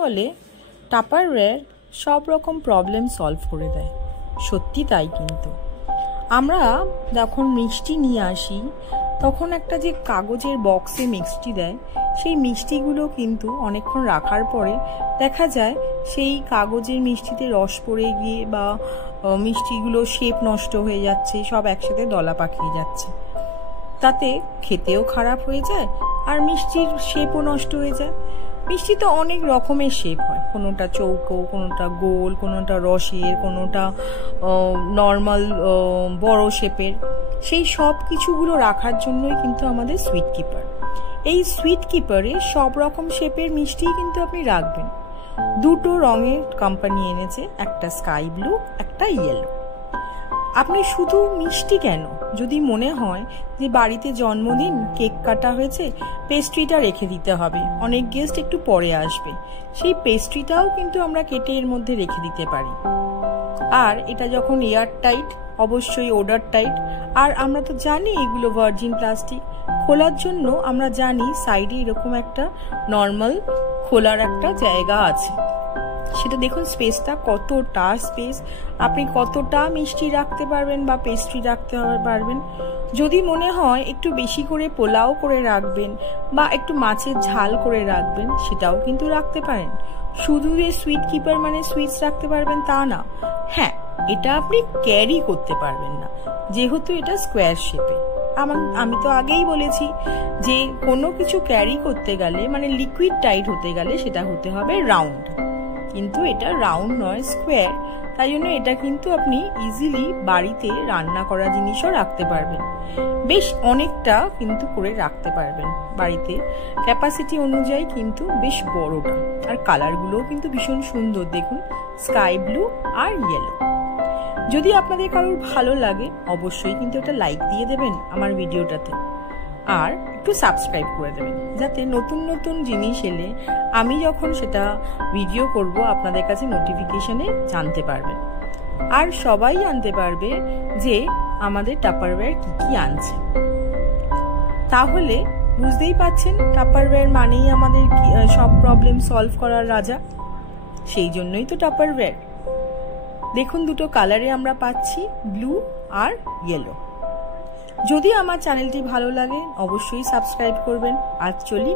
বলে টাপারওয়্যার সব রকম প্রবলেম সলভ করে দেয়। সত্যি তাই। কিন্তু আমরা যখন মিষ্টি নিয়ে আসি তখন একটা যে কাগজের বক্সে মিষ্টি দেয়, সেই মিষ্টিগুলো কিন্তু অনেকক্ষণ রাখার পরে দেখা যায় সেই কাগজের মিষ্টিতে রস পড়ে গিয়ে বা মিষ্টিগুলো শেপ নষ্ট হয়ে যাচ্ছে, সব একসাথে দলা পাকিয়ে যাচ্ছে। তাতে খেতেও খারাপ হয়ে যায় আর মিষ্টির শেপও নষ্ট হয়ে যায়। মিষ্টি তো অনেক রকমের শেপ হয়, কোনোটা চৌকো, কোনোটা গোল, কোনোটা রসের, কোনোটা নর্মাল বড় শেপের। সেই সব কিছুগুলো রাখার জন্যই কিন্তু আমাদের সুইট কিপার। এই সুইট কিপারে সব রকম শেপের মিষ্টিই কিন্তু আপনি রাখবেন। দুটো রঙের কোম্পানি এনেছে, একটা স্কাই ব্লু, একটা ইয়েলো। আপনি শুধু মিষ্টি কেন, যদি মনে হয় যে বাড়িতে জন্মদিন, কেক কাটা হয়েছে, পেস্ট্রিটা রেখে দিতে হবে, অনেক গেস্ট একটু পরে আসবে, সেই পেস্ট্রিটাও কিন্তু আমরা কেটে এর মধ্যে রেখে দিতে পারি। আর এটা যখন এয়ার টাইট, অবশ্যই ওডার টাইট। আর আমরা তো জানি এগুলো ভার্জিন প্লাস্টিক। খোলার জন্য আমরা জানি সাইডে এরকম একটা নর্মাল খোলার একটা জায়গা আছে। সেটা দেখুন স্পেসটা কতটা স্পেস, আপনি কতটা মিষ্টি রাখতে পারবেন বা পেস্ট্রি রাখতে পারবেন। যদি মনে হয় একটু বেশি করে পোলাও করে রাখবেন বা একটু মাছের ঝাল করে রাখবেন, সেটাও কিন্তু রাখতে পারেন। শুধু যে সুইট কিপার মানে সুইটস রাখতে পারবেন তা না। হ্যাঁ, এটা আপনি ক্যারি করতে পারবেন না, যেহেতু এটা স্কোয়ার শেপে। আমি তো আগেই বলেছি যে কোনো কিছু ক্যারি করতে গেলে মানে লিকুইড টাইট হতে গেলে সেটা হতে হবে রাউন্ড, কিন্তু এটা রাউন্ড নয়, স্কোয়ার। তাই জন্য এটা কিন্তু আপনি ইজিলি বাড়িতে রান্না করা জিনিসও রাখতে পারবেন, বেশ অনেকটা কিন্তু করে রাখতে পারবেন বাড়িতে, ক্যাপাসিটি অনুযায়ী কিন্তু বেশ বড়টা। আর কালারগুলোও কিন্তু ভীষণ সুন্দর, দেখুন স্কাই ব্লু আর ইয়েলো। যদি আপনাদের কারোর ভালো লাগে অবশ্যই কিন্তু একটা লাইক দিয়ে দেবেন আমার ভিডিওটাতে, আর একটু সাবস্ক্রাইব করে দেবেন, যাতে নতুন নতুন জিনিস এলে আমি যখন সেটা ভিডিও করব আপনাদের কাছে নোটিফিকেশনে জানতে পারবেন। আর সবাই জানতে পারবে যে আমাদের টাপারওয়্যার কি কি আনছে। তাহলে বুঝতেই পাচ্ছেন টাপারওয়্যার মানেই আমাদের সব প্রবলেম সলভ করার রাজা। সেই জন্যই তো টাপারওয়্যার। দেখুন দুটো কালারে আমরা পাচ্ছি, ব্লু আর ইয়েলো। যদি আমার চ্যানেলটি ভালো লাগে অবশ্যই সাবস্ক্রাইব করবেন। আজ চলি।